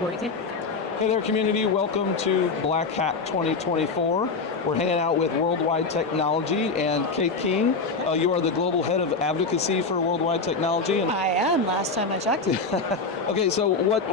Hey there, community. Welcome to Black Hat 2024. We're hanging out with Worldwide Technology and Kate Kuehn. You are the Global Head of Advocacy for Worldwide Technology. I am, last time I checked. Okay, so what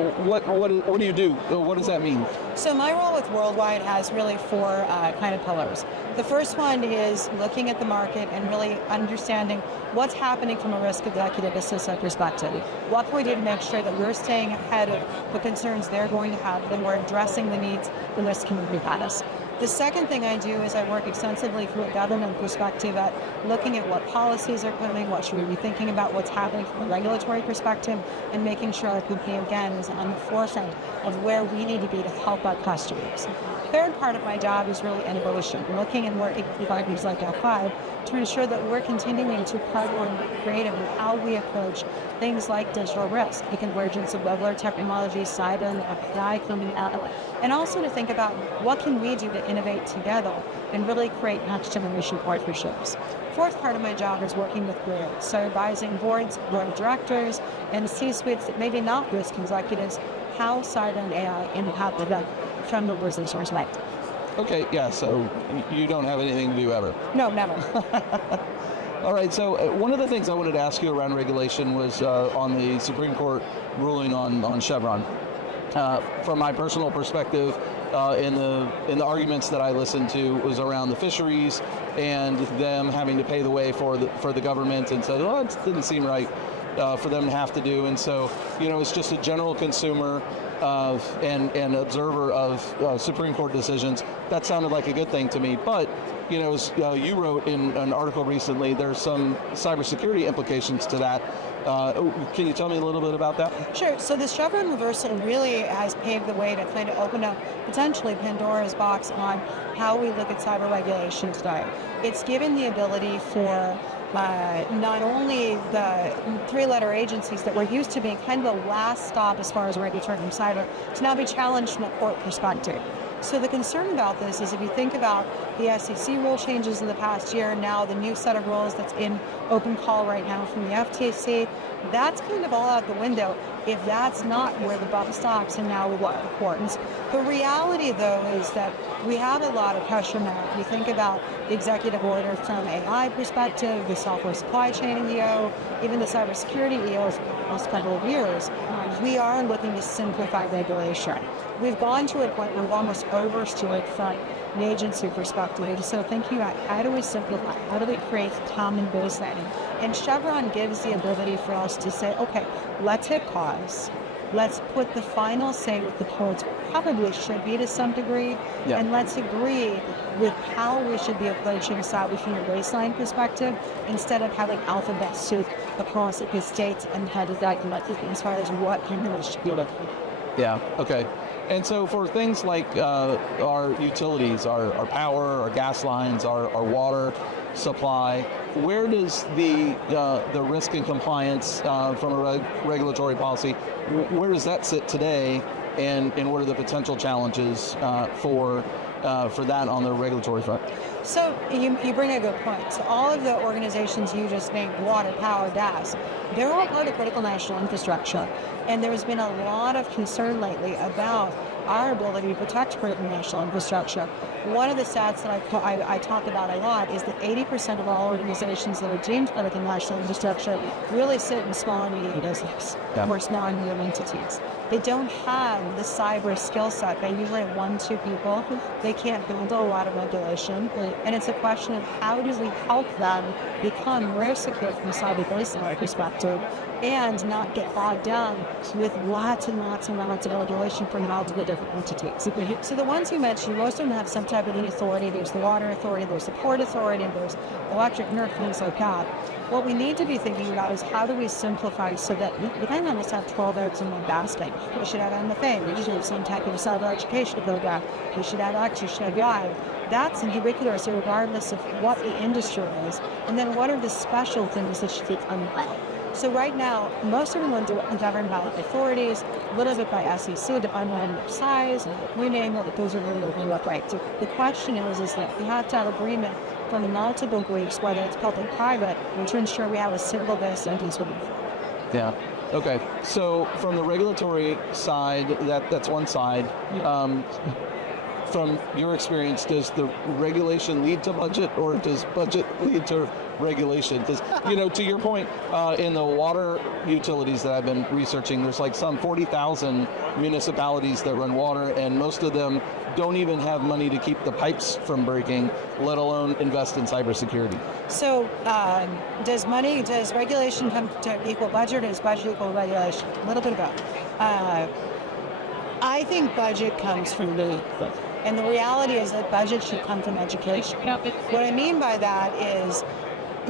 do you do? What does that mean? So my role with Worldwide has really four kind of pillars. The first one is looking at the market and really understanding what's happening from a risk executive assistant perspective. What can we do to make sure that we're staying ahead of the concerns they're going to have, and we're addressing the needs the risk community has. The second thing I do is I work extensively from a government perspective at looking at what policies are coming, what should we be thinking about, what's happening from a regulatory perspective, and making sure our company, again, is on the forefront of where we need to be to help our customers. Third part of my job is really innovation, looking and working with partners like F5 to ensure that we're continuing to partner and be creative in how we approach things like digital risk, the convergence of regular technology, cyber and AI coming out, and also to think about what can we do to innovate together and really create next generation partnerships. Fourth part of my job is working with boards, so advising boards, board of directors, and C-suites that maybe not risk executives, how cyber and AI impact them from the business perspective. Okay, yeah, so you don't have anything to do ever? No, never. All right, so one of the things I wanted to ask you around regulation was on the Supreme Court ruling on Chevron. From my personal perspective, in the arguments that I listened to was around the fisheries and them having to pay the way for the government, and said, oh, it didn't seem right for them to have to do. And so, it's just a general consumer and observer of Supreme Court decisions. That sounded like a good thing to me, but as you wrote in an article recently, there's some cybersecurity implications to that. Can you tell me a little bit about that? Sure. So the Chevron reversal really has paved the way to kind of open up potentially Pandora's box on how we look at cyber regulation today. It's given the ability for not only the three-letter agencies that were used to being kind of the last stop as far as regulatory from cyber to now be challenged from a court perspective. So the concern about this is if you think about the SEC rule changes in the past year, now the new set of rules that's in open call right now from the FTC, that's kind of all out the window if that's not where the buck stops and now we want the courts. The reality, though, is that we have a lot of pressure now. If you think about the executive order from AI perspective, the software supply chain EO, even the cybersecurity EOs for the last couple of years, we are looking to simplify regulation. We've gone to a point where we've almost overstood from an agency perspective. So thinking about how do we simplify, how do we create common baseline? And Chevron gives the ability for us to say, okay, let's hit pause. Let's put the final say with the courts probably should be to some degree, and let's agree with how we should be approaching cyber from a baseline perspective instead of having alphabet soup across the states and how does that connect as far as what companies should be looking. Yeah, okay. And so for things like our utilities, our power, our gas lines, our water supply, where does the risk and compliance from a regulatory policy, where does that sit today, and what are the potential challenges for that on the regulatory front? So you bring a good point. So all of the organizations you just named, water, power, gas, they're all part of critical national infrastructure. And there's been a lot of concern lately about our ability to protect critical national infrastructure. One of the stats that I talk about a lot is that 80% of all organizations that are deemed critical national infrastructure really sit in small and medium business, of course, non-medium entities. They don't have the cyber skill set. They usually have 1-2 people. They can't handle a lot of regulation. And it's a question of how do we help them become more secure from a cyber baseline perspective and not get bogged down with lots and lots and lots of regulation from multiple different entities. So the ones you mentioned, most of them have some type of authority. There's the water authority, there's the port authority, and there's electric nerve, things like that. What we need to be thinking about is how do we simplify so that we can't just have 12 eggs in one basket. We should have MFA, we should have some type of cyber education program, we should have X, we should have Y. That's ubiquitous regardless of what the industry is. And then what are the special things that should be done? So right now, most everyone's governed by authorities, a little bit by SEC, depending on their size. We name it, those are really what we look like. So the question is that we have to have agreement from multiple groups, whether it's public, private, to ensure we have a single best sentence moving forward. Yeah. Okay, so from the regulatory side, that's one side. From your experience, does the regulation lead to budget, or does budget lead to regulation? Because, to your point, in the water utilities that I've been researching, there's like some 40,000 municipalities that run water, and most of them don't even have money to keep the pipes from breaking, let alone invest in cybersecurity. So does regulation come to equal budget, or does budget equal regulation? A little bit of both. I think budget comes from the, and the reality is that budget should come from education. What I mean by that is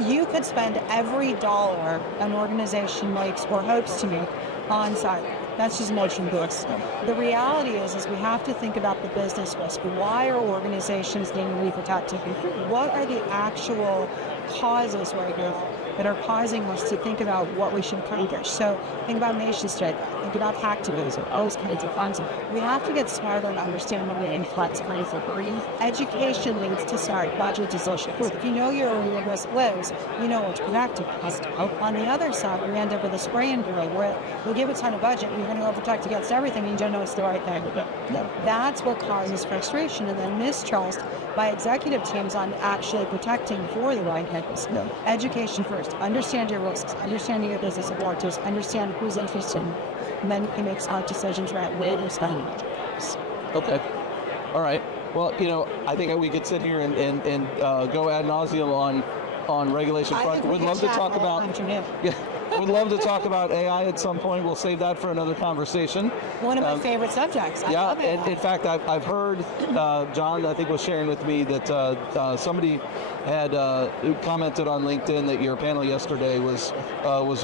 you could spend every dollar an organization makes or hopes to make on cyber. That's just motion books. The reality is we have to think about the business risk. Why are organizations needing to be protected? What are the actual causes right now that are causing us to think about what we should accomplish? So think about nation state, think about hacktivism, those kinds of concepts. We have to get smarter and understand what the influx points are. Education leads to budget decisions. If you know your risk lives, you know what's protected. On the other side, we end up with a spray and pray where we give a ton of budget, and you're going to go protect against everything, and you don't know it's the right thing. That's what causes frustration and then mistrust by executive teams on actually protecting for the right things. Education first. Understand your risks. Understand your business objectives. Understand who's interested. And then you make smart decisions right where to spend. Okay. All right. Well, I think we could sit here and go ad nauseum on regulation front. We'd love to talk about. We'd love to talk about AI at some point. We'll save that for another conversation. One of my favorite subjects. I love it. And in fact, I've heard John, I think, was sharing with me that somebody had commented on LinkedIn that your panel yesterday was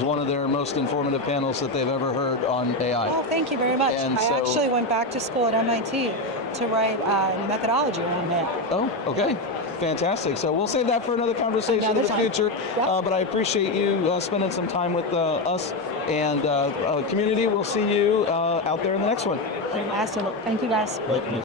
one of their most informative panels that they've ever heard on AI. Oh, thank you very much. And I actually went back to school at MIT to write methodology on that. Oh, okay. Fantastic. So we'll save that for another conversation in the future. Yep. But I appreciate you spending some time with us. And community, we'll see you out there in the next one. Awesome. Thank you, guys.